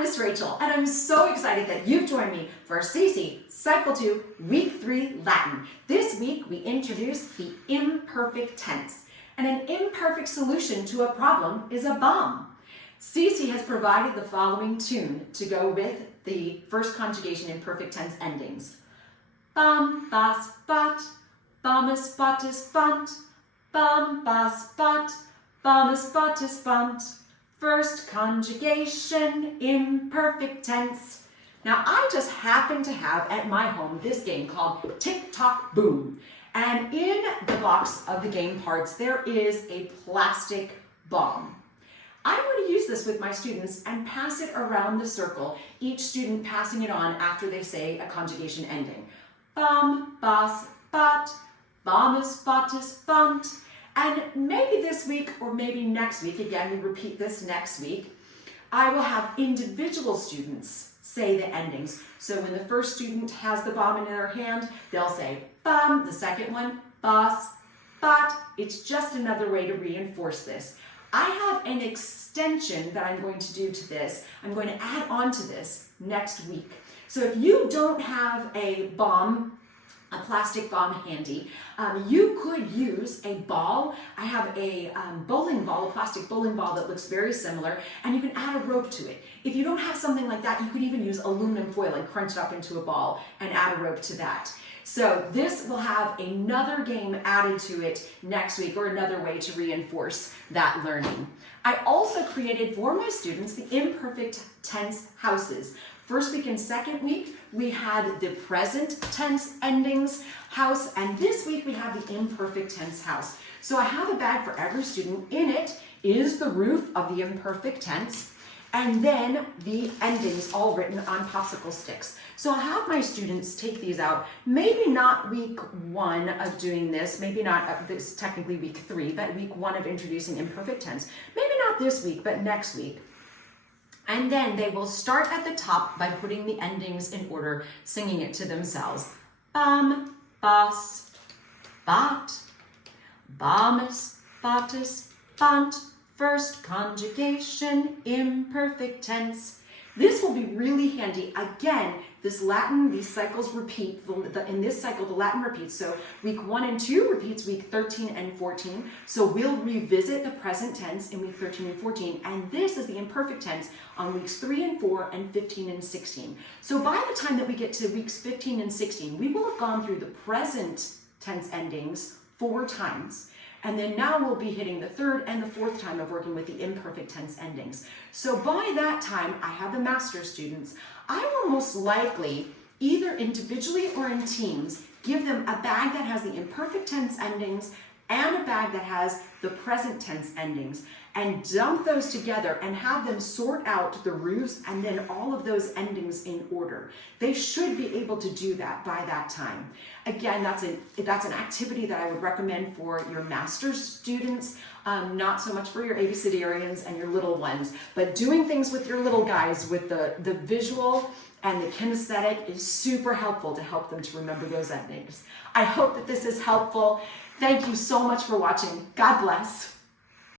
I'm Miss Rachel, and I'm so excited that you've joined me for CC Cycle 2, Week 3 Latin. This week, we introduce the imperfect tense, and an imperfect solution to a problem is a bomb. CC has provided the following tune to go with the first conjugation imperfect tense endings. Bam, bas, bat, bamus, batis, bant, bam, bas, bat, bamus, batis, bant. First conjugation, imperfect tense. Now, I just happen to have at my home this game called Tick Tock Boom. And in the box of the game parts, there is a plastic bomb. I'm going to use this with my students and pass it around the circle, each student passing it on after they say a conjugation ending. Bam, bas, bat, bamus, batis, bant. And maybe this week or maybe next week, again, we repeat this next week, I will have individual students say the endings. So when the first student has the bomb in their hand, they'll say bam, the second one, bas, bat. It's just another way to reinforce this. I have an extension that I'm going to do to this. I'm going to add on to this next week. So if you don't have a bomb, a plastic bomb handy, you could use a ball. I have a bowling ball, a plastic bowling ball that looks very similar, and you can add a rope to it. If you don't have something like that, you could even use aluminum foil and crunch it up into a ball and add a rope to that. So this will have another game added to it next week, or another way to reinforce that learning. I also created for my students the imperfect tense houses. First week and second week, we had the present tense endings house, and this week we have the imperfect tense house. So I have a bag for every student. In it is the roof of the imperfect tense, and then the endings all written on popsicle sticks. So I'll have my students take these out, maybe not week 1 of doing this, maybe not, this is technically week 3, but week 1 of introducing imperfect tense. Maybe not this week, but next week. And then they will start at the top by putting the endings in order, singing it to themselves. Bam, bas, bat, bamus, batis, bant. First conjugation, imperfect tense. This will be really handy. Again, this Latin, these cycles repeat. In this cycle, the Latin repeats. So week 1 and 2 repeats week 13 and 14. So we'll revisit the present tense in week 13 and 14. And this is the imperfect tense on weeks 3 and 4 and 15 and 16. So by the time that we get to weeks 15 and 16, we will have gone through the present tense endings 4 times. And then now we'll be hitting the 3rd and the 4th time of working with the imperfect tense endings. So by that time, I have the master students. I will most likely, either individually or in teams, give them a bag that has the imperfect tense endings and a bag that has the present tense endings, and dump those together and have them sort out the roofs and then all of those endings in order. They should be able to do that by that time. Again, that's an activity that I would recommend for your master's students, not so much for your ABCDarians and your little ones, but doing things with your little guys with the visual and the kinesthetic is super helpful to help them to remember those endings. I hope that this is helpful. Thank you so much for watching. God bless.